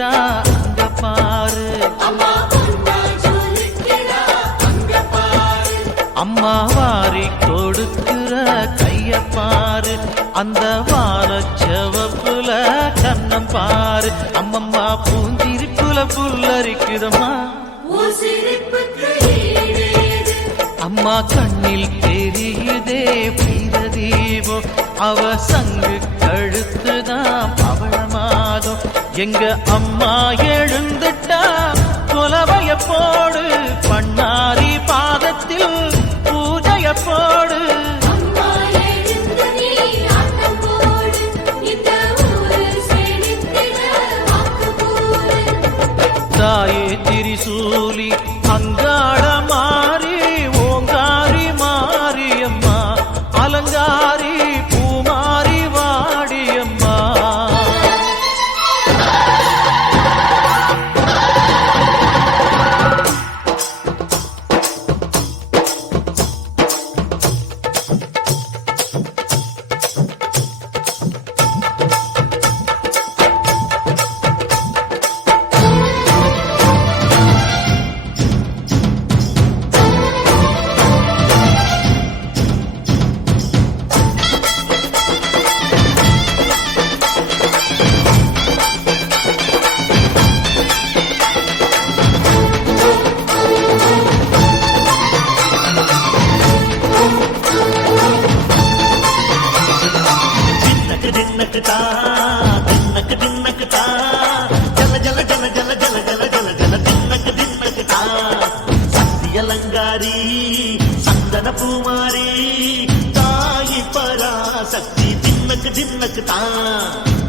ஜொலிக்கிறா அங்க பாரு, அம்மா வாரி கொடுக்கிற கைய பாரு, அந்த வானச்சவப்புல கண்ணம் பாரு, அம்மம்மா பூஞ்சிரிப்புல புல்லரிக்குதம்மா, அம்மா கண்ணில் தெரியுதே வீர தீபம், அவ சங்கு கழுத்துதான் பவளமாகும், எங்க அம்மா எழுந்துட்டா கொலவைய போடு, பண்ணாரி பாதத்தில் பூஜைய போடு, தாயே திரிசூலி அங்காள மாறி ஓங்காரி மாரியம்மா, அலங்காரி பூமாரி வாடியம்மா, அலங்காரி சந்தன பூமாரி தாயி பராசக்தி தின்னக்கு தின்னக்கு தான்